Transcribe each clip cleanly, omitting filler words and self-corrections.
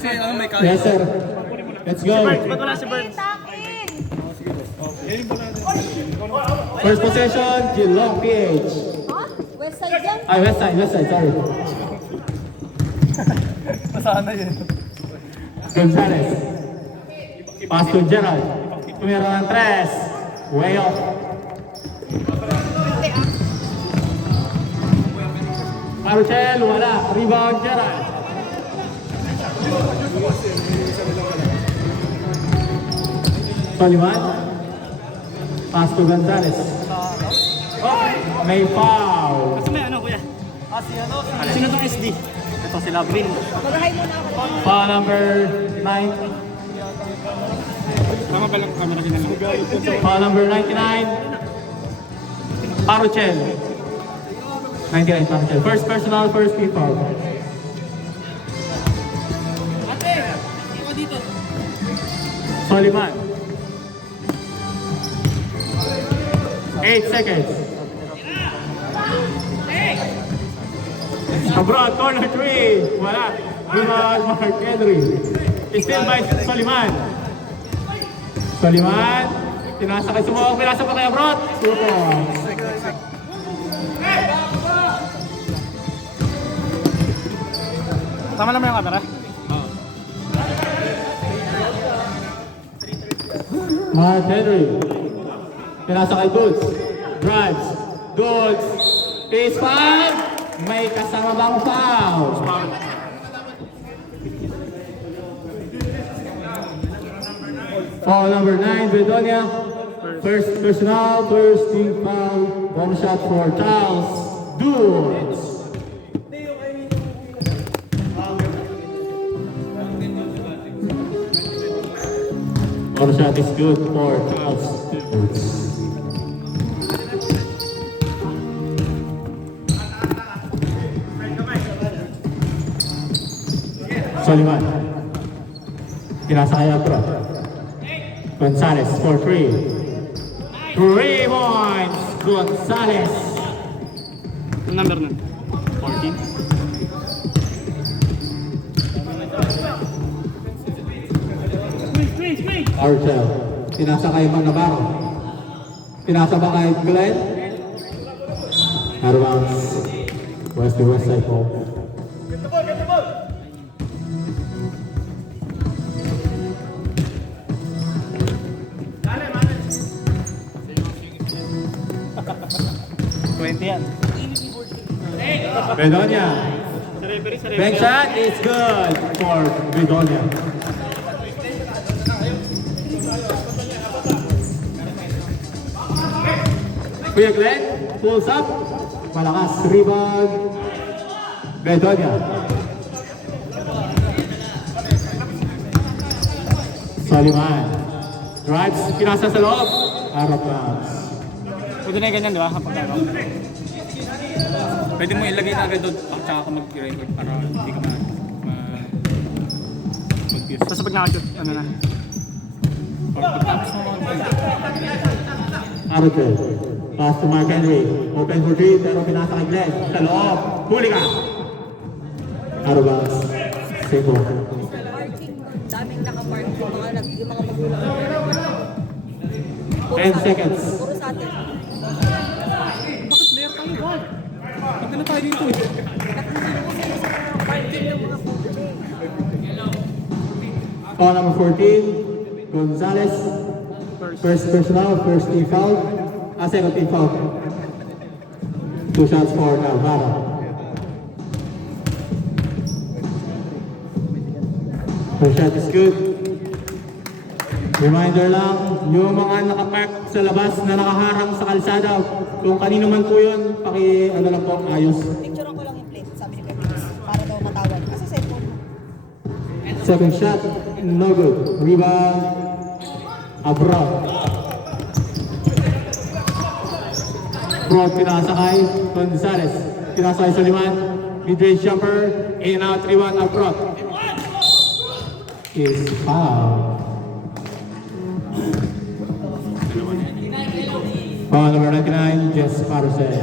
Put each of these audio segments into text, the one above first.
Yes, sir. Let's go. Ba't wala si Bert? First possession, Geelong PH. Ha? West side yan? Ay, west side, sorry. Masana yun. Gonzalez. Pass to Gerald. Tumira ng tres. Way off. Maruchel, wala. Rebound, Gerald. Soliman. Pass to Gonzalez. Oh, may foul. Kasi may ano kuya? Sino itong SD? Ito sila Green. Mag-high muna ako. Foul number 9. Tama ba lang camera ginagawa? Foul number 99. Paruchel. 99 Paruchel. First personal, first team foul. Ate! Ako dito. Soliman. 8 seconds. Abroad, corner 3. Wala. Rebound, Mark Henry. Still by Soliman. Soliman. Tinasakay sumuwag. Pinasa pa kay Abroad. Super. Tama naman yung camera? Mark Henry. Pinasa kay Dulce. Drives. Dulce. Face foul. May kasama bang foul? Foul number 9, Bedonia. First personal, first team foul. Bomb shot for Charles Dulce. Bomb shot is good for Charles Dulce. Soliman. Pinasa kay Abroad. Gonzalez for 3. 3 points. Gonzalez. Yung number nun? 14? Arcel. Pinasa kay Mang Navarro. Pinasa ba kay Glenn? Arbounds. West to west side ball. Yan. Bedonia. Sa referee, sa Bank shot is good for Bedonia. Kuya Glenn, pulls up. Malakas, rebound. Bedonia. Soliman. Drives, pinasa sa loob. Out of bounds. Pwede na yung ganyan, di ba? Kapag ano. Pwede mo ilagay na agad doon at saka ka mag-record para hindi ka mag-views. Basta pag nakashoot, ano na? Or pagkatapos mo Arcel. Pass to Mark Henry. Open for 3, pero pinasa kay Glenn. Sa loob. Huli ka. Out of bounds. Single. Parking. Daming nakapark yung mga magulang. 10 seconds. Puro sa atin. bakit player tayo? God! Pagka na tayo dito eh. Parking ng mga public. Foul number 14. Gonzalez. First personal, first team foul. Second team foul. 2 shots for Navarro. First shot is good. Reminder lang, yung mga nakapark sa labas na nakaharang sa kalsada, kung kanino man po yun, ano lang po, ayos. Picturean ko lang yung plate, sabi ni Kuya Chris, para daw matawag. Kasi cellphone mo. Second shot, no good. Rebound, Abroad. Abroad, pinasa kay Gonzalez. Pinasa kay Soliman. Mid-range jumper, in and out, 3-1, Abroad. Is foul. Foul number 99, Jess Patterson.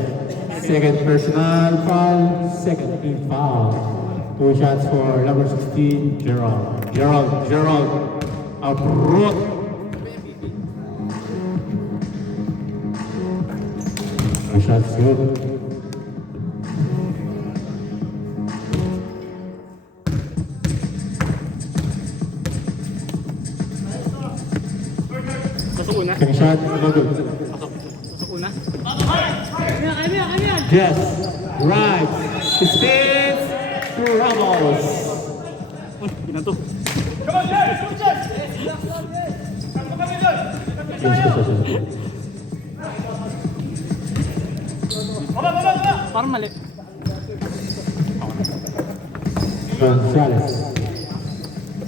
Second personal foul, second team foul. 2 shots for number 16, Gerald. Gerald. Abroad. Two shots good. Pasok una. Second shot, no good. Pasok una. Jess, right, spins to Ramos. Uy, ginato. Change position. Parang mali. Gonzalez.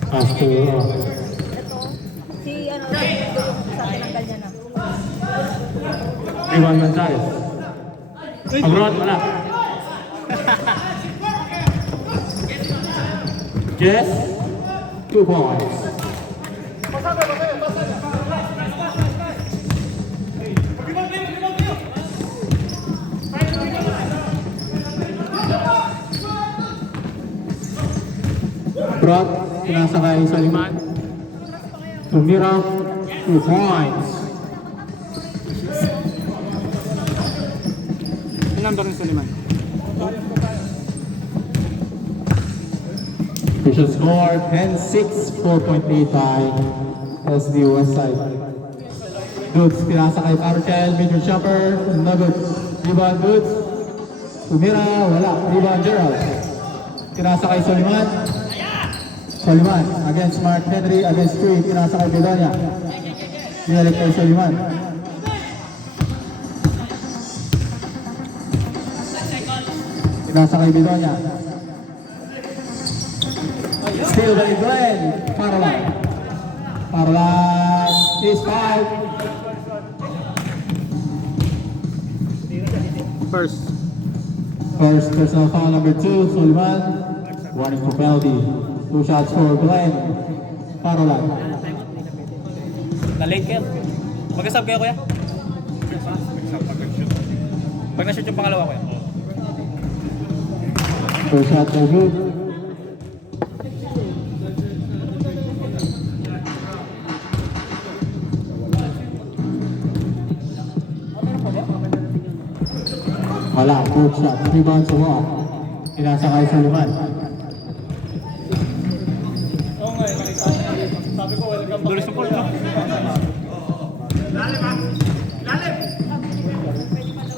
Pass to Si ano, sa tinanggal niya na. Ivan Gonzalez. Abroad, wala. Jess, 2 points. Brot, pinasakay sa liman. Tumira, 2 points. Yung number rin sa liman. Official score, 10-6, 4.8 by SB Westside. Goods, pinasakay Archel, medium shopper, no good. Rebound Goods. Tumira, wala. Rebound Gerald. Pinasakay Soliman. Soliman against Mark Henry, against 3, pinasakay Bedonia. Binalik kay Soliman. Pinasakay Bedonia. Still by Glenn. Parolan is fouled. First. First personal foul number 2, Soliman. Warning for penalty. 2 shots for Glenn. Parolan. Na-late kayo. Mag-sub kayo, kuya? Pag na-shoot yung pangalawa, kuya. First shot for good. Wala, good shot. Rebound sa wall. Pinasakay Soliman. Dulis ng court, no?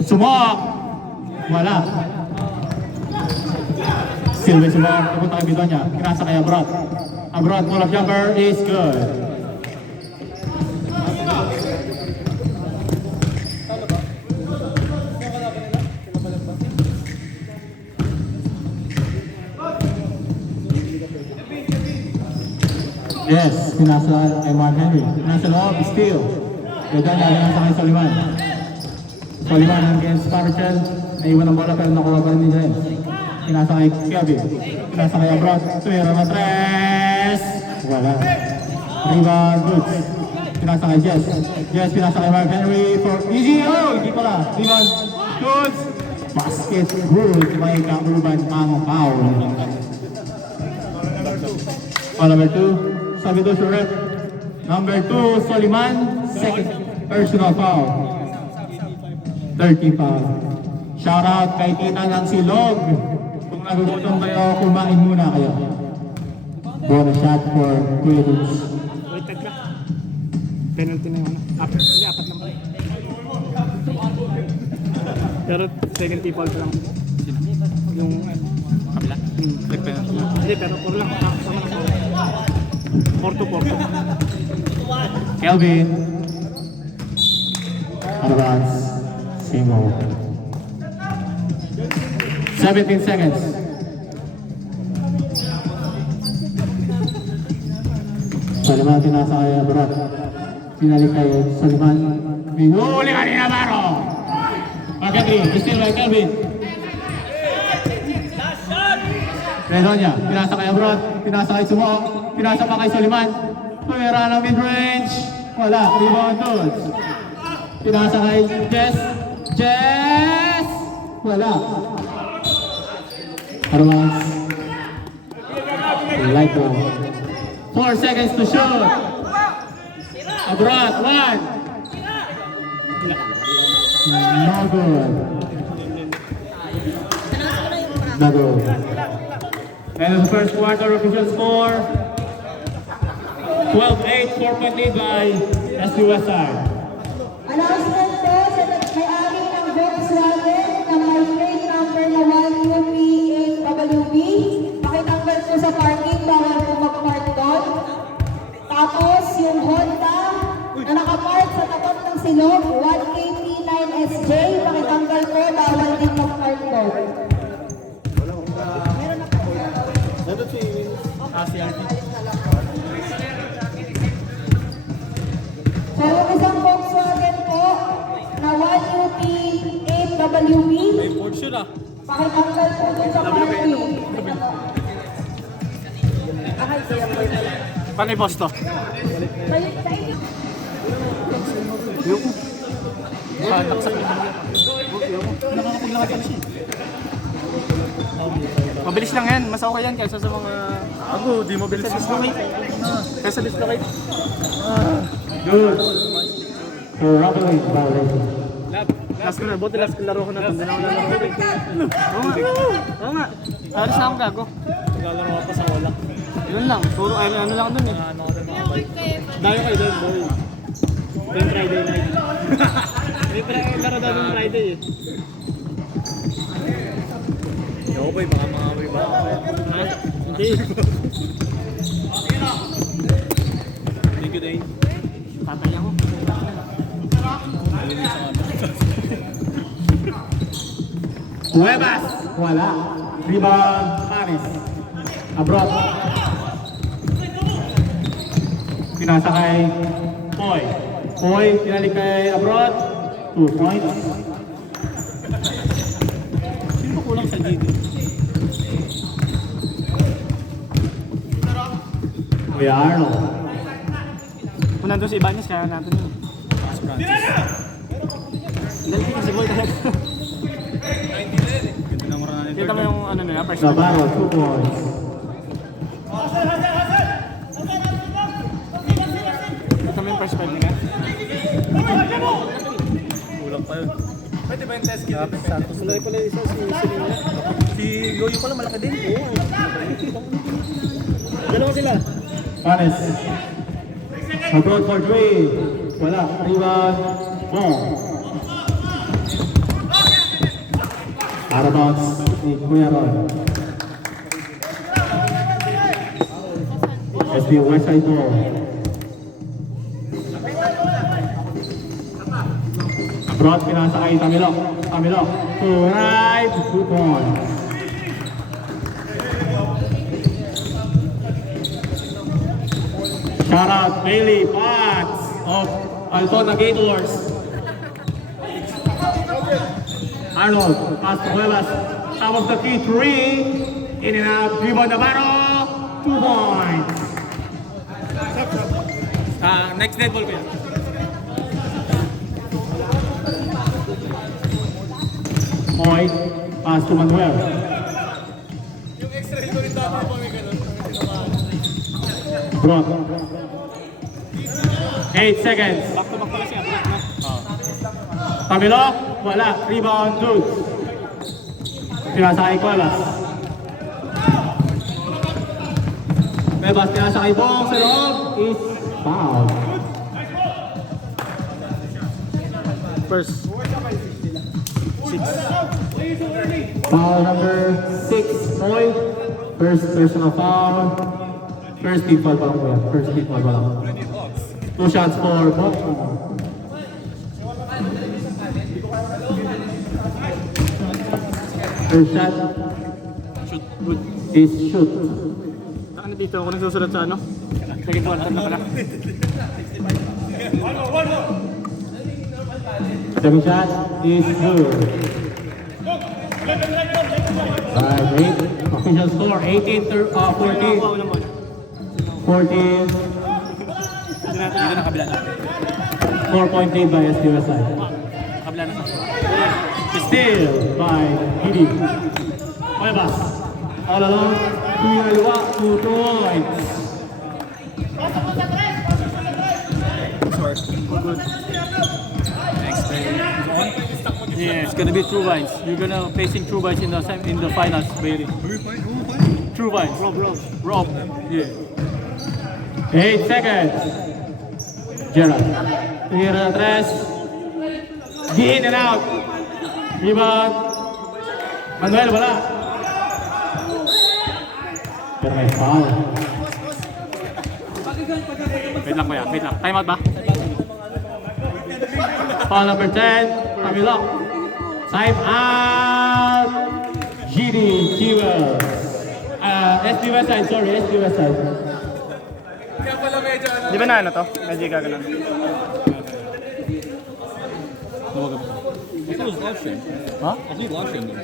Sumak! Wala. Still may sumak. Napunta kay Bedonia. Kinasa kay Abroad. Abroad, pull up jumper is good. Yes, pinasa kay Mark Henry. Pinasa loob, steal. Bedonia, kinasa kay Soliman. Soliman against Parchel. Naiwan ang bola pero nakuha pa rin ni James. Pinasa kay Kevin. Pinasa kay Abroad. Tumira na 3. Wala. Rebound, Goods. Pinasa kay Jess. Jess, pinasa kay Mark Henry for easy. Oh, hindi pala. Rebound, Goods. Basket, good. May ka-urban ang foul. Foul number 2. Sabi to Shuret. Number 2, Soliman. Second personal foul. 30 foul. Shout out kay Tita ng Silog. Kung nagugutom kayo, kumain muna kayo. Bonus shot for Kuya Dukes. Wait, tag ka. Penalty na yun. Hindi, apat lang. Pero second people pa lang. Yung kabila? Nag-penalty na. Hindi, pero puro lang. Sama lang. Porto. Kelvin. Advance. Single. 17 seconds. Soliman pinasa kay Abroad. Pinalik kay Soliman. Binuli ka ni Navarro. Pagkatri, still by Kelvin. Bedonia, pinasa kay Abroad. Pinasa kay Sumo. Pinasa pa kay Soliman. Pumira ng mid-range. Wala, rebound Dodds. Pinasa kay Jess. Wala. Advance. Like that. 4 seconds to shoot. Abroad, 1. No good. No good. And the first quarter official score, 12-8, 4-point lead by SUSR. Announcement po sa may-ari ng Volkswagen na may plate number na 1UP8WB. Pakitanggal po sa parking, bawal po mag-park doon. Tapos yung Honda na nakapark sa tapat ng silog, 1KT9SJ. Pakitanggal po, bawal din mag-park doon. So yung isang Volkswagen po na 1UP8WB. Pakitanggal po doon sa parking. Paano yung boss to? Mabilis lang yan, mas okay yan kaysa sa mga... Ako, di mabilis sa dislocate. Kaysa dislocate. Good. For robbery violation. Last ko na, buti last ko laro ko na. Hindi na ako lalaro ko. Oo nga. Alis na akong gago. Lalaro ako pa sa wala. Yun lang, puro ano lang dun eh. Dayo kayo dun, boy. Yung Friday night. May laro daw ng Friday eh. Yo boy, baka mga boy ba? Ha? Hindi. Thank you, Dane. Tatay ako. Cuevas, wala. Rebound, Paris. Abroad. Pinasa kay Poy. Poy, pinalik kay Abroad. 2 points. Sino ba kulang sa GD? Kuya Arnold. Kung nandun si Ibanez, kaya natin yun. Dali kasi boy talaga. Kita mo yung ano nila, first time. Navarro, 2 points. Kita mo yung first time nila. Kulang pa yun. Pwede ba yung test kit? Santos. Malaki pala yung isa si Loyo pala malaki din. Oo. Dalawa sila. Paris. Abroad for 3. Wala. Rebound, ball. Out of bounds ni Kuya Roy. SB Westside ball. Abroad, pinasa kay Tamilok. Tamilok. To right, 2 points. Shout out Bailey Potts of Altona Gators. Arnold, pass to Cuevas. Top of the key, 3. In and out, rebound Navarro. 2 points. Next dead ball ko yan. Moy, pass to Manuel. Brock. 8 seconds. Back to back pala siya. No? Tamilok, wala. Rebound, Dude. Pinasa kay Cuevas. Cuevas, pinasa kay Bong sa loob. Is foul. First. 6. Foul number 6, Moy. First personal foul. First team foul pa lang po yan. First team foul pa lang. 2 shots for Baltimore. First shot Shoot. Good. is shoot. Ano dito ako nagsusulat sa ano? Second one, na pala. Second shot is good. 5-8. Official score 18-14. Wow, walang ball. 14. Dito na kabila na. 4-point lead by SUSI. Kabila na sa. Steal by Gidi. Cuevas. All alone. Pinalwa, 2 points. Yeah, it's gonna be True Vines. You're gonna facing True Vines in the finals, baby. True Vines. Rob. Yeah. 8 seconds. Gerald. Tira na tres. In and out. Rebound. Manuel, wala. Pero may foul. Wait lang kuya, wait lang. Time out ba? Foul number 10. Camilo. Time out. GD Jewel. SD Westside, sorry, SD Westside. Di ba na ano to? Medyo gaganon. I thought it was live stream. Huh? I think live stream them.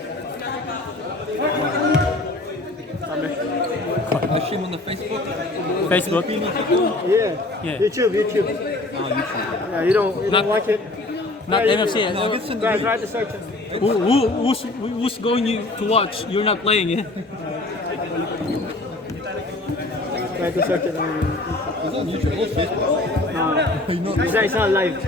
Sabi. I stream on the Facebook. Facebook? Yeah. Yeah. YouTube. Oh, YouTube. Yeah, you don't watch it. Not NFC. No, I get some Try to search it. Who's going to watch? You're not playing it. Try to search it on. It's on YouTube. It's Facebook. It's not live.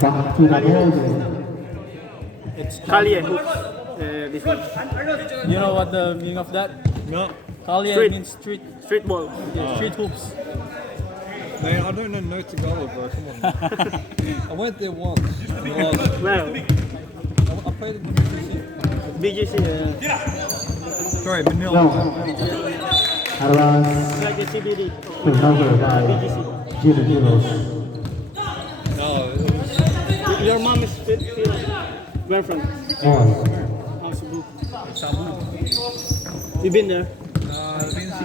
Back to the goal. Kalye hoops. This one. You know what the meaning of that? No. Kalye Street. means street. Street ball. Street hoops. Man, I don't know no Tagalog, bro. Come on. I went there once. Well, I played in the BGC. Sorry, No. Manila. Advance. Like the CBD. Turnover by BGC. GD Jewel. No, it Your mom is fit. Where from? On. House of Blue. was Sabu. You been there? I've been to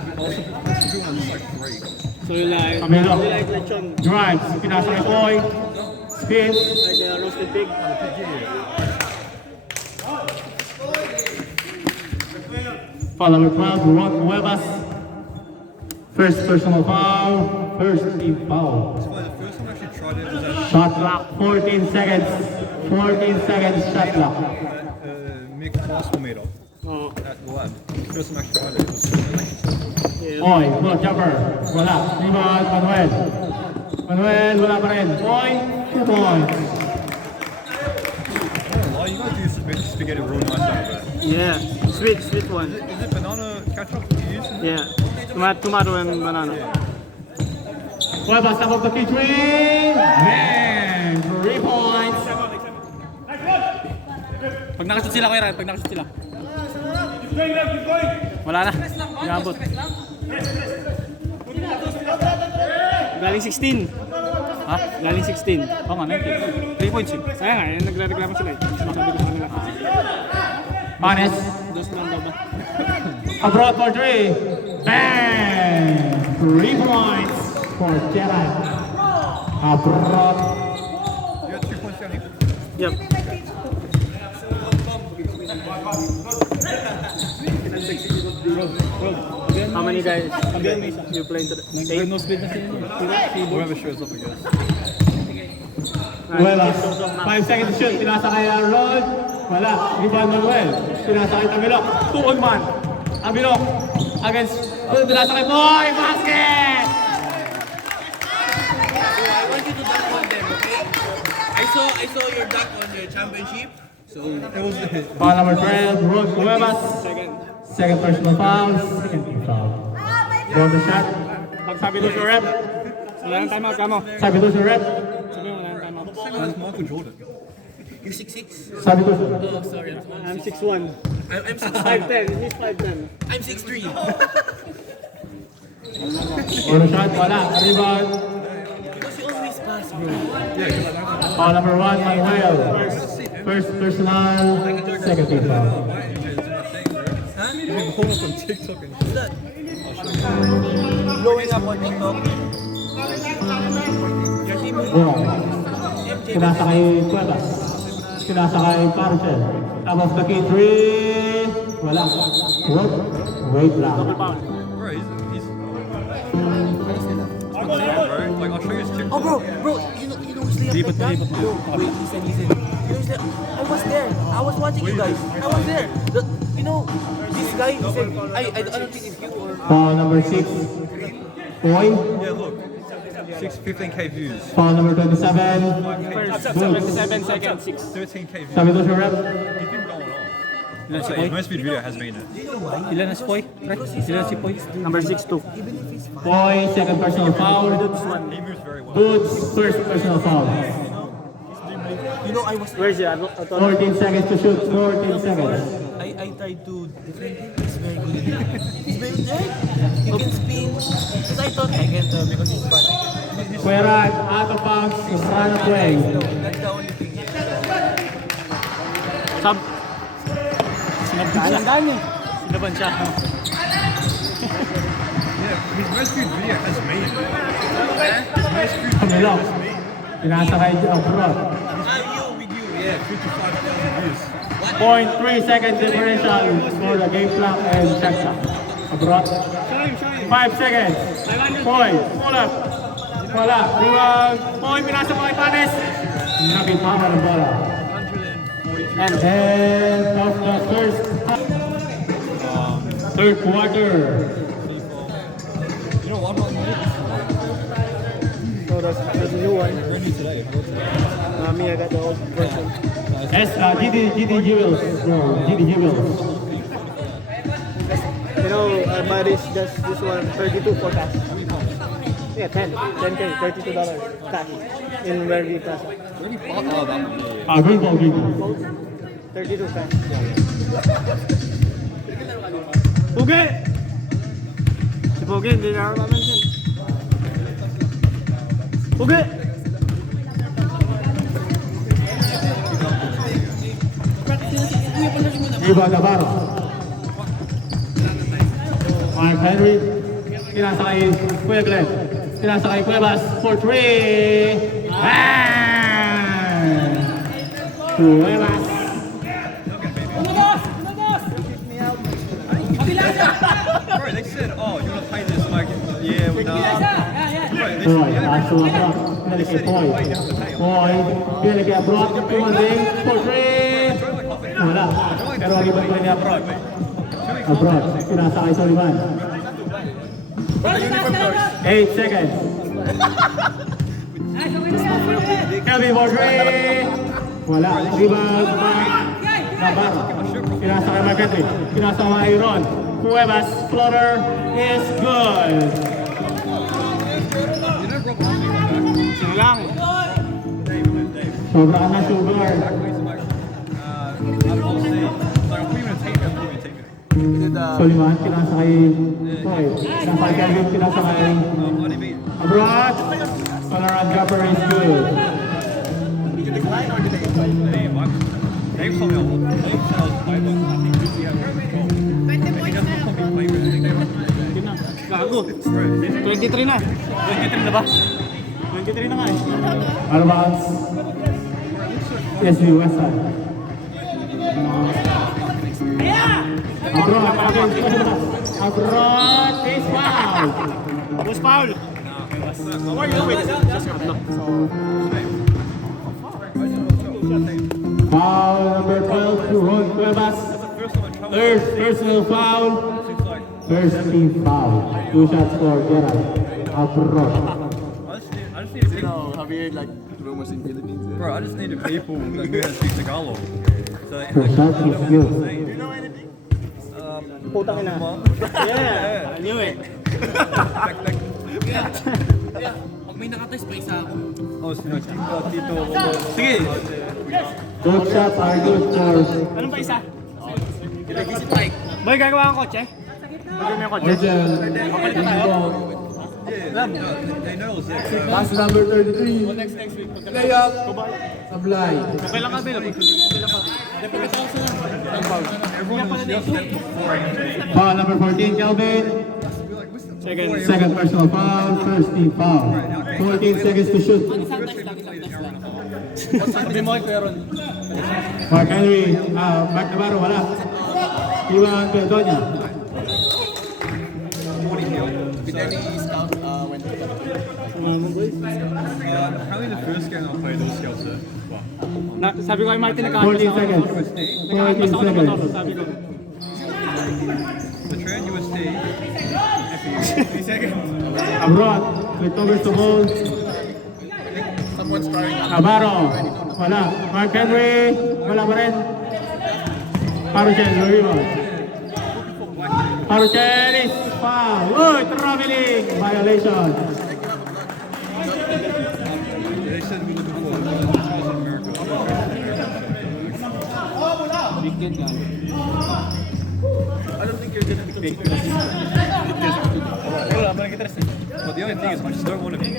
do one just like 3. So you like? Camilo. You like lechon? Drives. Pinasa kay Boy. Spin. Like the roasted pig? Foul number 12. Ron Cuevas. First personal foul. First team foul. The first time I actually tried it was at Shot clock. 14 seconds. 14 seconds shot clock. Mick Fossil Oh. at the lab. First time I actually tried it was Oy, pull jumper. Wala. Rebound, Manuel. Manuel, wala pa rin. Oy, 2 points. Oh, you guys do spaghetti real nice out of it. Yeah. Sweet one. Is it banana ketchup you use? Yeah. Tomato and banana. Cuevas, top of the key three. Man, 3 points. Pag nakashoot sila, Kuya Ryan, pag nakashoot sila. Wala na. Iabot. Galing 16. Ha? Galing 16. Oo nga, 19. 3 points yun. Kaya nga, yung nagre-reklamo sila eh. Sinasabi ko sa kanila. Panes. Dos lang daw ba? Abroad for 3. Bang! 3 points for Gerard. Abroad. You got 2 points down here. Yep. How many guys you play today? Nag-no speed na sila. Whoever shows up, I guess. Cuevas. 5 seconds to shoot. Pinasa kay Arnold. Wala. Rebound Manuel. Pinasa kay Tamilok. 2 on 1. Tamilok. Against. Pinasa kay Boy. Basket! I want you to dunk on them, okay? I saw your dunk on the championship. So It was Foul number 12. Rod Cuevas. Second personal foul. Second team foul. Go the shot. Pagsabi doon sa rep. Wala nang timeout ka mo. Sabi doon sa rep. Sabi mo, wala nang timeout. That's Michael Jordan. you're 6'6". Sabi doon sa rep. Oh, sorry. I'm 6'1". I'm 6'5". 5'10". He's 5'10". I'm 6'3". Go the shot. Wala. Rebound. Because you always pass, bro. Foul number 1. Manuel. First personal. Second team foul. You've been blowing up on TikTok and shit. Blowing up on TikTok. Wrong. Pinasa kay Cuevas. Pinasa kay Parcel. Top of the key 3. Wala. What? Wait lang. Bro, he's bro. Like, I'll show you his TikTok. Oh, bro, you know he's laying up like that? Bro, wait, he's in. I was there. I was watching you guys. I was there. You know, this guy, he said, I don't think it's you or... Foul number 6. Boy. Yeah, look. 15k views. Foul number 27. First, Boots. 27 seconds, 6. 13k views. Sabi to siya rep. He's been going on. I'd say his most viewed video has been it. Ilan na si Poy? Ilan si Poy? Number 6-2. Boy, second personal foul. He moves very well. Boots, first personal foul. You know, I was... Where's he? 14 seconds to shoot. 14 seconds. I tried to defend him. He's very good at it. He's very good. He can spin. Because I thought I can because he's fun. Kueran, out of bounds, run away. That's the only thing. Sab. Sinaban eh. Sinaban siya. Yeah, his most viewed video has been it. His most viewed Kami video lang. has been it. Pinasakay abroad. You with you. Yeah, 55,000 views. 0.3 second differential for the game clock and check shot. Abroad. 5 seconds. Boy, pull up. Wala. Rebound. Boy, pinasa mo kay Panes. Nakitama ng bola. 143. And of the third quarter. You know what? I'm not So that's the new one. brand new today. Me, I got the old version. GD Jewels. No, GD Jewels. You know, I buy this one, 32 for cash. Yeah, 10K, $32 cash in Verdi Plaza. Oh, that one. Green ball. 32 cash. Pugi! Si Pugi, hindi na ako mention. Pugi! Iba Navarro. Mark Henry. Pinasakay Kuya Glenn. Pinasakay Cuevas for 3. Cuevas. Bro, they said, oh, you want to play this? Like, yeah, we know. Bro, they Boy, said, paso lang pa. Pinalik kay Boy. Boy, pinalik kay Abroad. Tumanding for 3. Wala. Pero ang ibang play ni Abroad. Abroad. Pinasakay Soliman. 8 seconds. Kelvin for 3. Wala. Rebound. Navarro. Pinasakay Marquette. Pinasakay Iron. Cuevas. Floater is good. Sino lang? Sobra ka na sugar. Soliman, pinasakay Boy. Pinasakay Kelvin, pinasakay Abroad. Palaran Gapper is good. Dave told me I was Dave said I was playing, but I think we have 12. He doesn't want me to play with it. Yun na. Gago. 23 na. 23 na ba? 23 na nga eh. Armans. SB Westside. Abroad, Abroad is foul. Boss Paul! How are you doing? Just got look. Foul number 12 to Ron Cuevas. Third personal foul. First team foul. 2 shots for Gerard. Abroad. I just need people. Javier, like, rumors in Philippines. Bro, I just needed people that knew how to speak Tagalog. So, First shot is good. Putang ina. Yeah, I knew it. Pag may nakatest pa isa ako. Oh, Tito. Sige. Both shots are good for Anong pa isa? Ilagay si Mike. Boy, gagawa ang kotse? Gagawa mo yung kotse? Orjan. Yeah, they know it's there. Pass number 33. Layup. Sablay. Okay lang ka, Bill. Everyone was just before. Foul number 14, Kelvin. Second personal foul, first team foul. 14 seconds to shoot. Mark Henry, Mark Navarro, wala. Iwan Perdonia. Did any scout went to Apparently the first game I played, those scouts are Sabi ko kay Martin, nakahangas 14 ako ng seconds. motor. 14 Nakahangas ako ng seconds. motor, sabi ko. the train USD. FU. 3 seconds. Abroad, recovers the ball. someone's trying out. Navarro, wala. Mark Henry, wala pa rin. Parucel, no rebound. Parucel is foul. Uy, traveling violation. They said we were before. This was in America. Big kid nga. I don't think you're gonna become But the only thing is, I just don't want to be.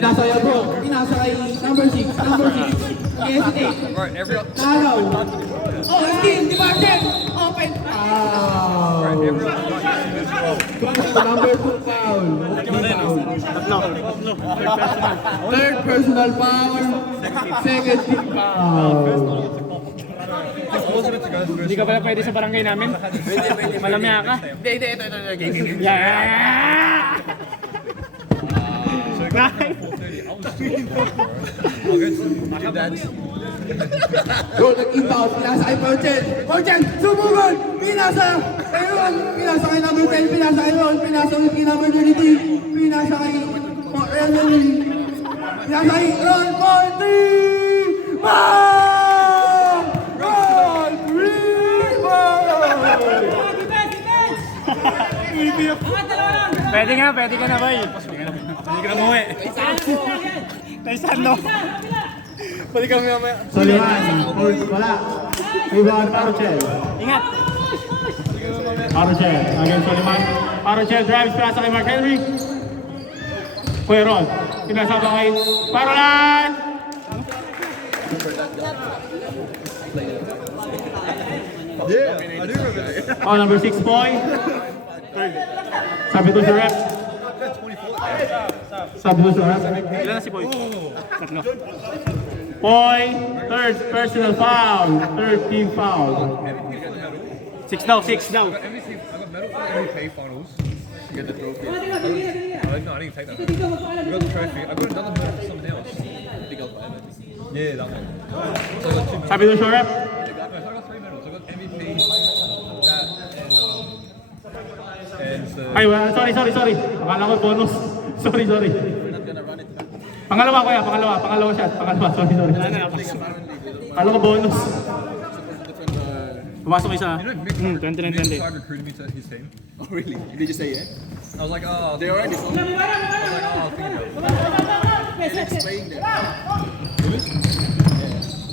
Nasa iyo bro, pinasa kay number 6, hesitate. Right, every Nagaw. Oh, steal, di Martin! Open! right, every other guy. Number 2 foul. Third personal foul. Second team foul. I was meant to go first. Hindi ka pala pwede sa barangay namin? Malamya ka? So, Yeah! 4:30. I was still I'll go to dance. Bro, nag-inbound. Pinasa kay Fortune. Fortune, sumugon! Pinasa! Ayun! Pinasa kay number 10. Pinasa kay Ron. Pinasa ulit kay number 33. Pinasa kay Henry. Pinasa kay Ron. 4-3! Bang! Ron! 3! Pwede ka na, boy. Hindi ka na umuwi. Taisan, no? Pwede ka mamaya. Soliman, wala. Rebound, Parucel. Ingat! Parucel, again Soliman. Parucel drives, pinasa kay Mark Henry. Kuya Ron, pinasa pa kay Parolan! Yeah, I do remember that. Oh, number 6, Boy. Sabi to sa rep. Sabi to sa rep. Ilan na si Boy? Tatlo. Boy, third personal foul. Third team foul. 6 daw, 6 daw. I got medal for the MVP finals to get the trophy. No, I didn't take that. I got the trophy. I got another medal for something else. Yeah, that one. So I got 2 medals. Sabi to sa rep. No, so I got 3 medals. I got MVP, that, and Ay, wala. Sorry. Akala ko bonus. Sorry. Pangalawa kuya, pangalawa shot. Sorry. Akala ko bonus. Pumasok isa. you know, Mick, 20. Mick recruited me to his team. Oh, really? Did you say yeah? I was like, oh, They already saw me. I'll think about it. It's playing there.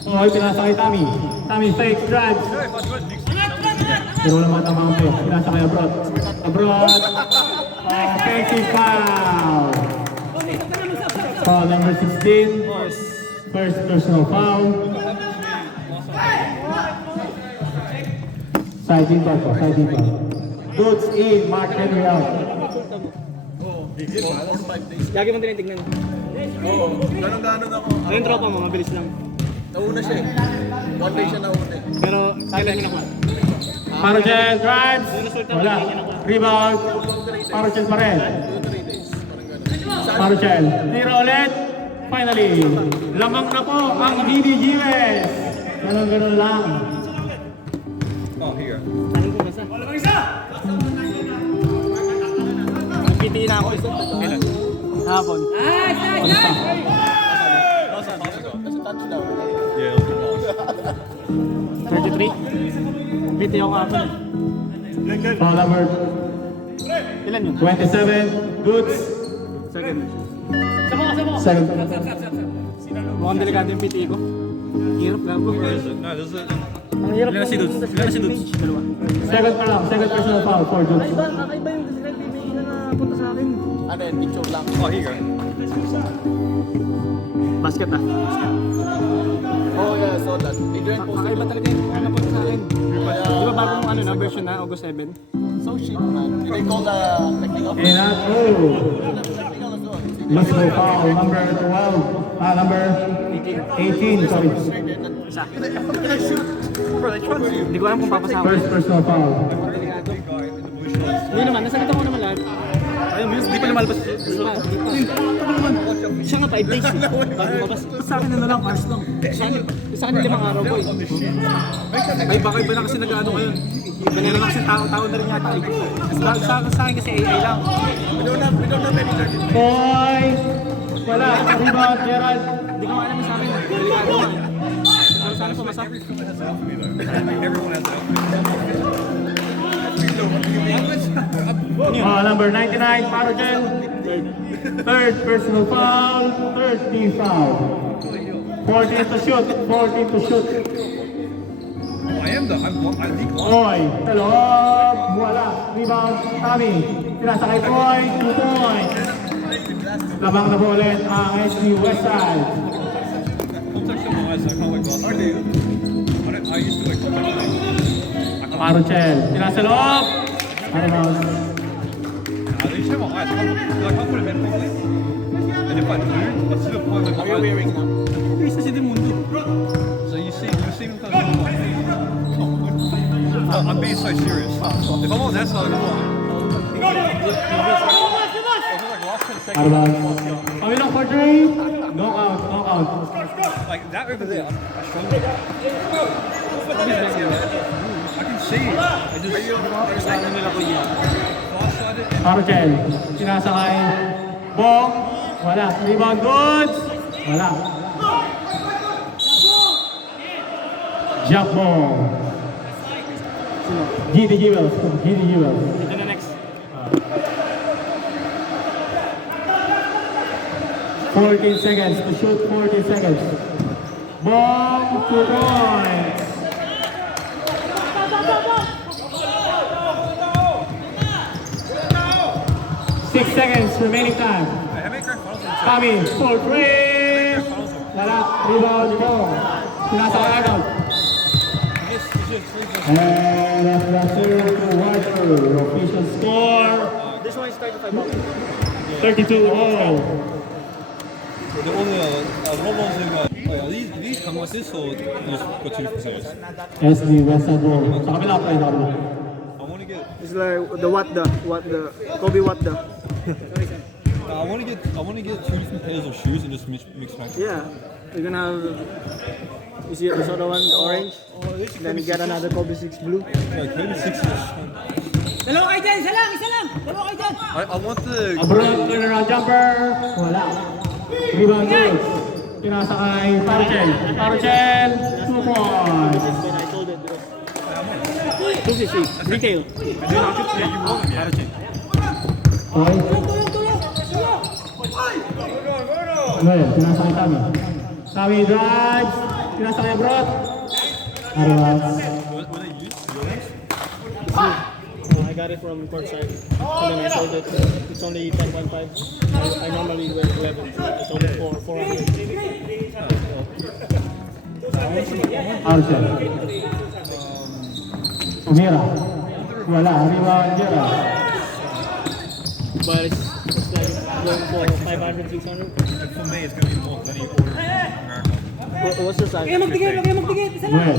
Oh, pinasa kay Tommy. Tommy fake drive. No, if I got Nick's Pero wala mga tamang play. Pinasa kay Abroad. Offensive foul. Foul number 16. First personal foul. Side team foul. Goods in. Mark Henry out. Lagi mong tinitignan. Ganun ako. Ayun, tropa mo, mabilis lang. Nauna siya eh. One day siya nauna eh. Pero, kailan nyo nakuha? Parucel drives. Wala. Rebound. Parucel pa rin. Parucel. Tira ulit. Finally. Lamang na po ang DDGS. Ganun lang. Oh, here. Saan ko basta? Pitiin na ako isa. Kailan? Hapon. Yeah, it was last. 33? Piti ako hapon. Foul number Ilan yun? 27. Goods. Second. Second. Mukhang delikado yung piti ko. Hirap gago. No, there's a... Ang hirap Ilan na si Dudes? Ilan na si Dudes? Dalawa. Second pa lang. Second personal foul for Goods. Kakaiba yung Disney TV na napunta sa akin. Ano yun? Picture lang. Oh, here you go. Basket ah. Oh yeah, I saw that. They drank post. Kakaiba talaga yung napunta sa akin. Di ba bagong ano na version na August 7? So cheap, man. Did they call the technical? And up. Oh. Technical as well. Let's go foul. Number 12. Number 18. Sorry. Isa. Hindi ko alam kung papasa ako. First personal foul. Hindi naman, nasalita ko naman lahat. Ayaw mo yun, hindi pa lumalabas. Siya nga 5 days. Bago lumabas. Sa akin na lang, hours lang. Sa akin 5 araw ko eh. Ay, baka iba na kasi nag-ano ngayon. Iba na lang kasi tao-tao na rin yata. Sa akin kasi AI lang. Boy! Wala, rebound, Gerald. Hindi ko alam sa akin. Delikado nga. Pero sana pumasa. Everyone has an Number 99, Parogen. Third personal foul, third team foul. 14 to shoot, 14 to shoot. I'm the Boy, taloob, wala. Rebound, Tommy. Pinasakay Boy, 2 points. Labang na po ulit ang SB Westside. contact in my eyes, I can't like glass. I used to like contact. Parogen, pinasa loob. Rebound. They just have my eyes. I can't put it in properly. And if I do, that's to the point like my eyes. Isa si Dimundo. So you see me kind of I'm being so serious. If I'm on that side of the line, Rebound. Kami lang for 3. No count, no count. like that over there, I struggle. I can see it. It just Ano nila ko yun? far-sided and Parogen, pinasakay. Bong, wala. Rebound goods, wala. Jump ball. GD Jewels, GD Jewels. Ito na next. 14 seconds to shoot, 14 seconds. Bomb, 2 points. Six seconds remaining time. how many grand finals have Tommy, for 3. Wala, rebound, ball. Pinasakay agad. And that's the third quarter. Official score, This one is 35 bucks. 32 all. The only problems in these come assists or just got 2 percentages? SB Westside Ball. Sa kabila pa rin ako. I want to get It's like the Kobe Watda. I want to get 2 different pairs of shoes and just mix match. Yeah. You're gonna have, you see the other one, the orange. Then you get another Kobe 6 blue. Like maybe 6-ish. Dalawa kayo dyan! Isa lang! Isa lang! Dalawa kayo dyan! I want the Abroad turnaround jumper. Wala. Rebound goals. Pinasakay Parogen. Parogen, 2 points. When I sold it, 250 retail. Okay. Ano yun? Pinasakay Tommy. Tommy drives. Pinasakay Abroad. Arabas. I got it from courtside, and then I sold it. It's only 10.5. I normally wear 11. I sold it for 400. Archer. Umira. Wala. Rebound Gerald. But it's like going for 500, 600. for me it's going to be more than any order in America. What's the size? Kaya magtigil! Kaya magtigil! Isa lang! Well.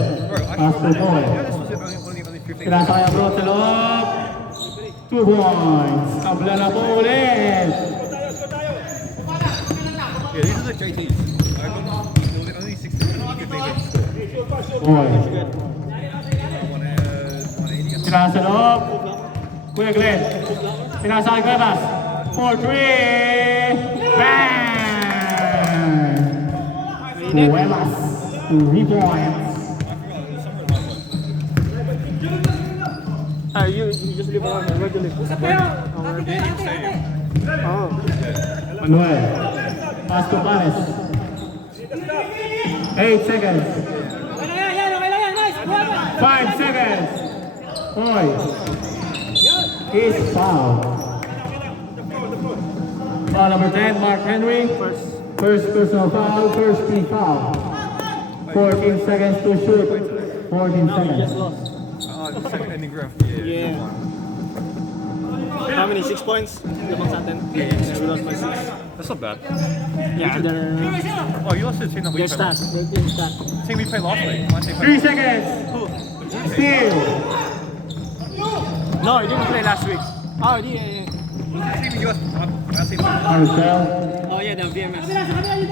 Pass to Boy. This was only 15. Pinasakay Abroad sa loob. 2 points. Kabla na po ulit. Yeah, these are the JTs. I got only 16, 15 Boy. 180. Pinasa sa loob. Kuya Glenn. Pinasa kay Cuevas. 4-3. Bang! Cuevas. 3 points. You just leave around. Where do you live? Oh. Manuel. Pass to Pares. 8 seconds. Okay lang yan! Yan! Okay lang yan! Nice! Buha pa! 5 seconds. Boy. Is foul. Foul number 10, Mark Henry. First personal foul, first team foul. 14 seconds to shoot. 14 seconds. Lost. The second ending graph. Yeah. How many? 6 points? Lamang sa atin. Yeah, we lost by 6. That's not bad. Yeah, Oh, you lost to the team that we they're played stacked. last. They're stacked. Team we played last week. My team 3 seconds. Steal. No, you didn't play last week. Oh, yeah. Even US top, last name. Marcel. Oh yeah, the VMS. I didn't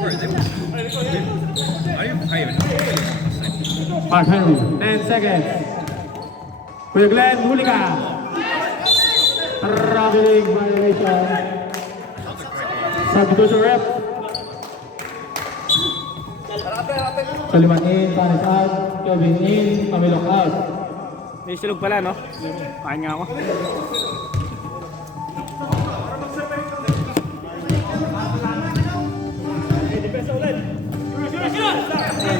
even know. Mark Henry. 10 seconds. Kuya Glenn, huli ka. Rugby league violation. Substitution rep. Soliman in, Panis out. Kevin in, Camilo out. May silog pala, no? Kain nga ako.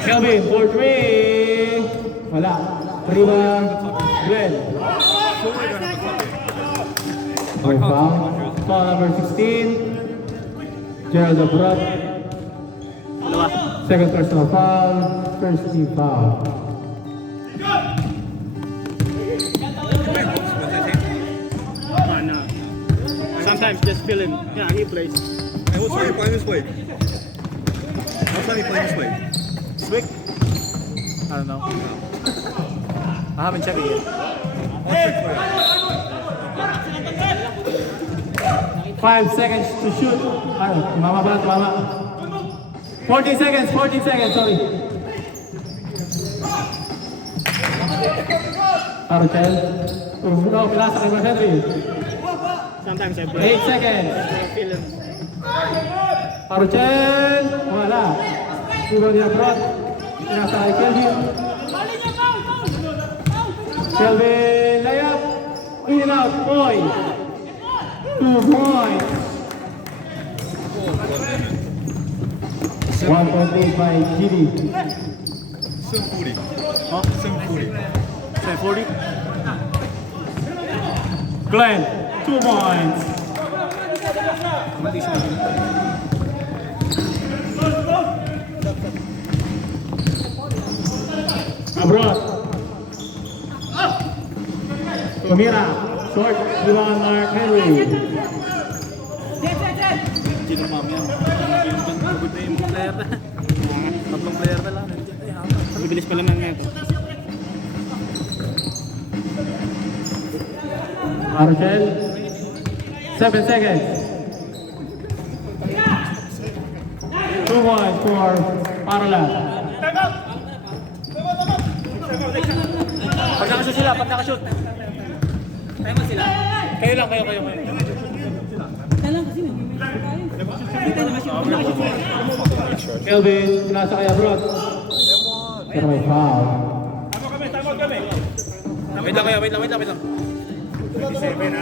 Kelvin, 4-3. Wala. Rebound, Glenn. Oh, foul. Foul number 16. Gerald Abrupt. Dalawa. Second personal foul. First team foul. No. Sometimes just fill in. Yeah, he plays. Hey, what's funny playing this way? What's funny playing this way? Swick? I don't know. I haven't checked it yet. I'll check for you. 5 seconds to shoot. Ay, mama ba? Mama. 14 seconds, sorry. Archel. No, pinasa kay Henry. Sometimes I play. 8 seconds. Fill in. Archel. Wala. Rebound niya Brot. Pinasa kay Kelvin. Kelvin, layup. In and out, boy. 2 points. 1 point lead by Gidi. Soon 40. Huh? Soon 40. Say 40? Glenn, 2 points. Mati siya din. Abroad. Tumira, short, rebound Mark Henry. Ginumam yan. Pagod na yung mga player na. Tatlong player na lang. Bibilis pa naman nga ito. Archel, 7 seconds. 2 points for Paralan. Pag nakashoot sila, pag nakashoot. Tayo mo sila. Kayo lang, kayo. Kelvin, nasa kay Abroad. Pero may foul. Wait lang.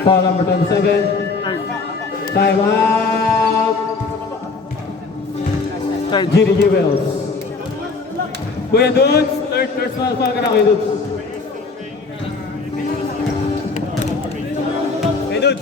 Foul number 27. Time out. Gidi Gibels. Kuya Dudes, third personal foul ka na, Kuya Dudes. Hey, dude.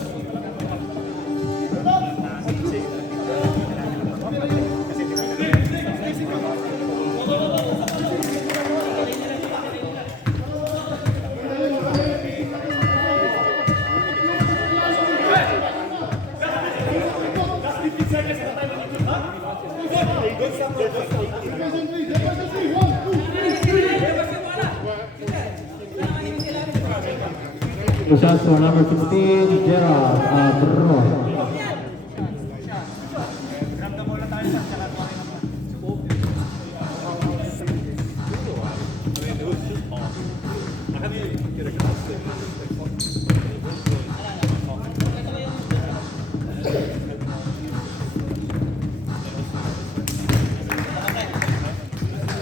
The shots for number 16, Gerald Abroad.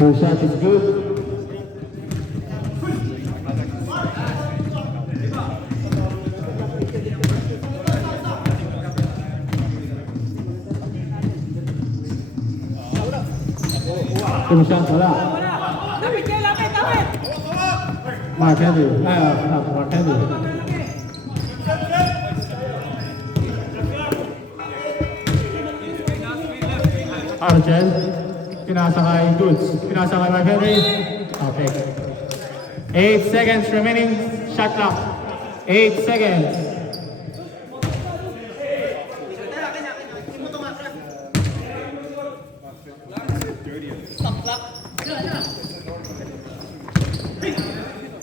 First shot is good. Two shots wala. Mark Henry. Mark Henry. Archel. Pinasa kay Dudes. Pinasa kay Mark Henry. Okay. 8 seconds remaining. Shot clock. 8 seconds.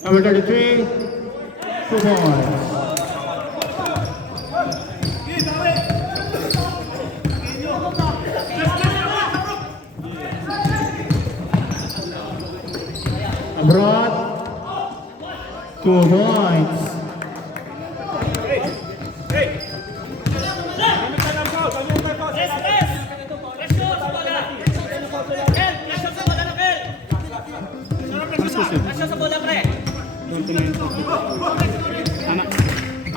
Number 33, 2 points. Abroad. 2 points.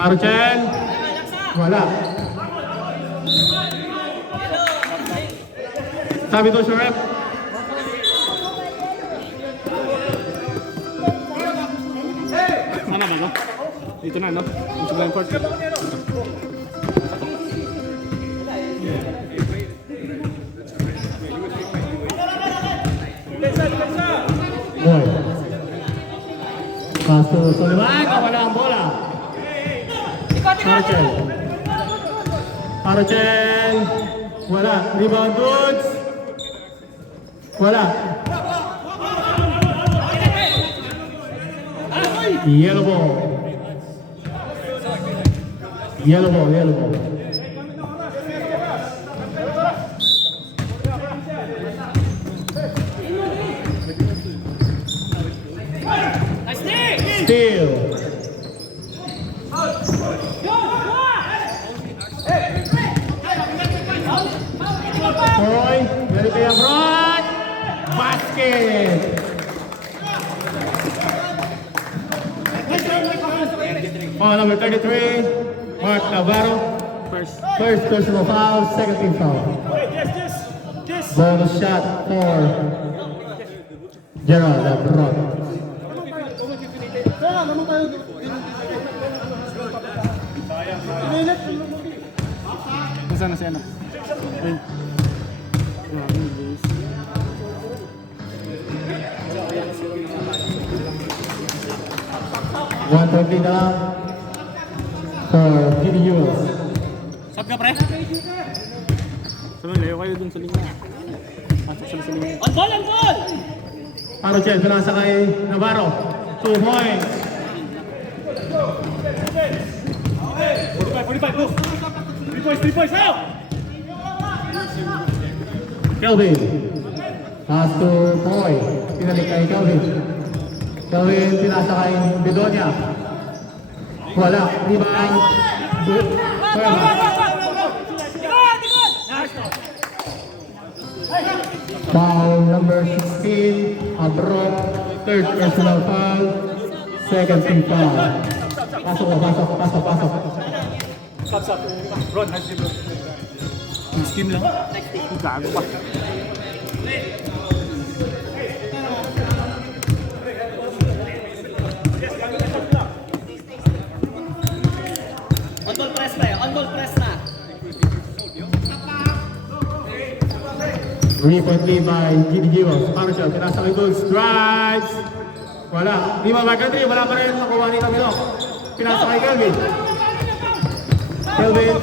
Archen. Wala. Sabi to sa rep. Sana ba, no? Dito na, no? Yung sa blind court. Boy. Pass to Soliman. Wala ang bola. Archen. Archen. Wala. Rebound goods. Wala. Yellow ball. Yellow ball, yellow ball. Steal. Troy, ready to abroad. Basket. Foul number 33, Mark Navarro. First personal foul, second team foul. Bonus shot for Gerald Abroad. Nasaan na si ano? Ayun. Grabe, bilis. One point lead na lang for GDUs. Sab ka, pre? Sabi, layo kayo dun sa linya. Pasok sila sa linya. On ball, on ball! Archen, pinasa kay Navarro. 2 points. 45, go! 3 points, now! Kelvin. Pass to Boy. Pinalik kay Kelvin. Kelvin, pinasa kay Bedonia. Wala. Rebound. Foul number 16. Abroad. Third personal foul. Second team foul. Pasok. Yung scheme lang. Gago pa. On ball press na. 3-point lead by GDGO. Archer, pinasa kay Gold. Strikes. Wala. Di ba Mark-Andrea? Wala pa rin nakuha ni Camilo. Pinasa kay Kelvin. Kelvin.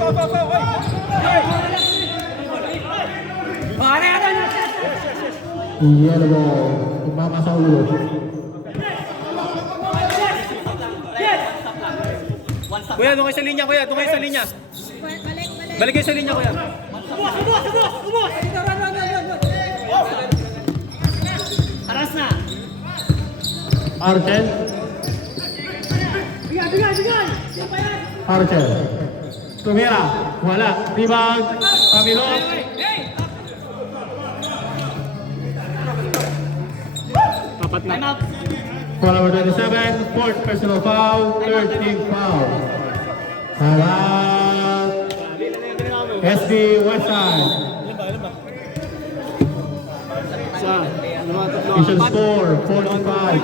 Yellow ball. Tumama sa ulo. Kuya, doon kayo sa linya, kuya. Doon kayo sa linya. Balik kayo sa linya, kuya. Aras na. Archer. Archer. Tumira. Wala. Rebound. Camilo. Apat na. Foul number 27. Fourth personal foul. Third team foul. Salat. SD Westside. Isa. Dalawa, tatlo. Official score 45.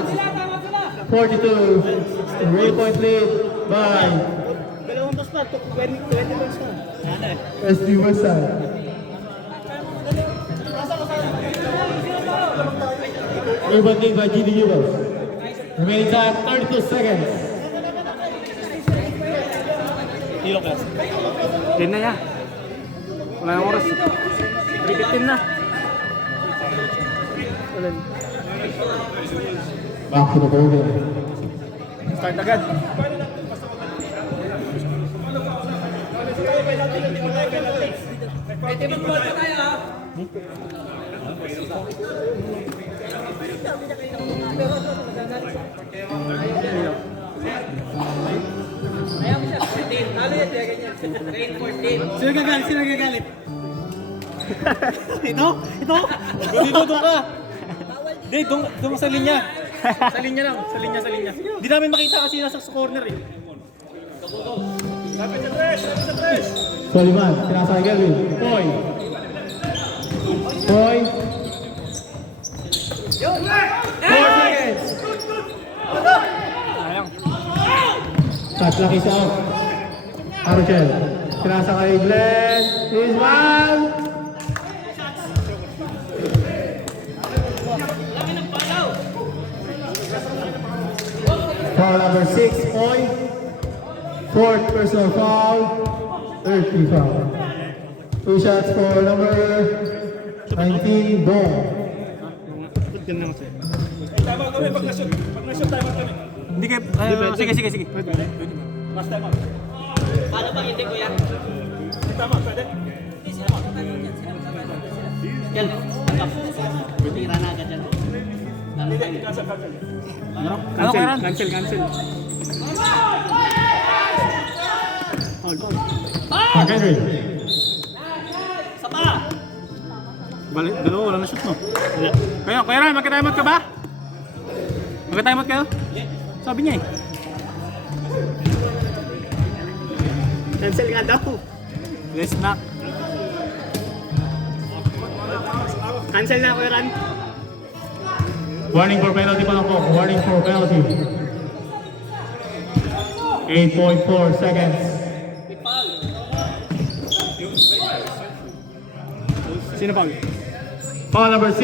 42. 3-point lead by Dalawang dos na. 20 points na. SD Westside. Urban lead by GDU. Remaining time 32 seconds. Hilo class. Din na yan. Wala nang oras. 3:15 na. Ulan. Back to the building. Start agad. Sino gagalit? Sino gagalit? Ito? Ito? Dito ka. Hindi, doon sa linya. Sa linya lang. Sa linya. Hindi namin makita kasi nasa corner eh. Soliman, pinasa kay Kelvin. Poy. Poy. 4 seconds. Sayang. Shot lucky sa out. Archel. Pinasa kay Glenn. Is one. Foul number 6, Poy. Fourth personal foul. Third free foul. 2 shots for number 19, Dong. Yan lang kasi. Hindi kayo, sige. Paano ba hindi ko yan? Yan. Tira na agad yan. Cancel. Mark Henry. Balik, dalawa, wala na shoot no? Kaya Ran, magka-timeout ka ba? Magka-timeout kayo? Sabi niya eh. Cancel nga daw. Let's knock. Cancel na, Kuya Ran. Warning for penalty pa lang po. Warning for penalty. 8.4 seconds. Sino pa? Foul number 6.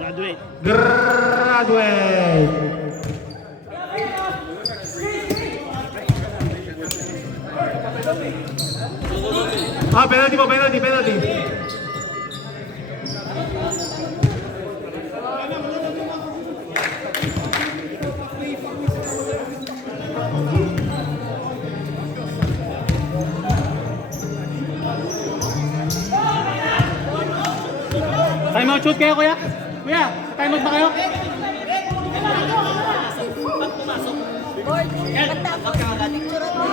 Graduate. Graduate. Penalty po, penalty. Timeout shoot kayo, Kuya? Kuya, timeout ba kayo?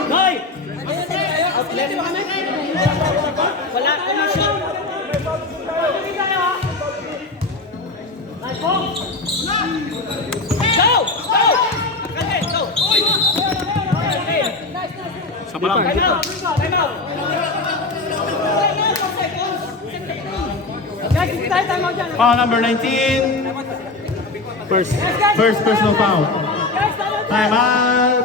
Hoy! Wala ko na siya. Sa pa lang. Foul number 19. First personal foul. Time out.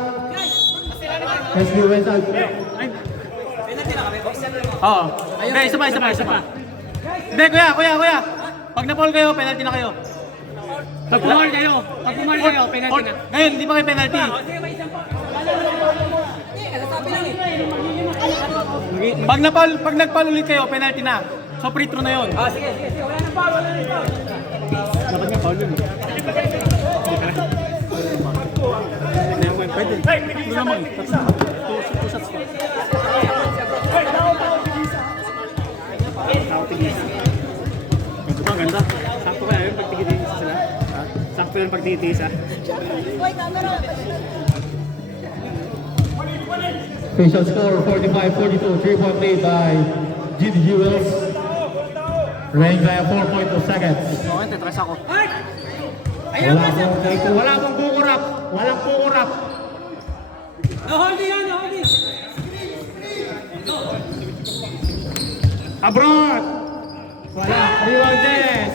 Let's do it out. Oo. Hindi, isa pa. Hindi, Kuya. Pag na-foul kayo, penalty na kayo. Pag pumal kayo, penalty na. Ngayon, hindi pa kayo penalty. Pag nag-foul ulit kayo, penalty na. So, free throw na yun. Sige. Wala na foul. Dapat nga foul yun. Hindi naman pwede. Hindi naman. Two shots pa. Ito pa, ganda. Sakto kaya yun pag tigitiis sila. Sakto yun pag tigitiis ha. Official score 45-42. 3-point lead by GD Jewels. Range by 4.2 seconds. Okay, tetras ako. Wala pong kukurap. Walang kukurap. Abroad. Wala. Rebound din.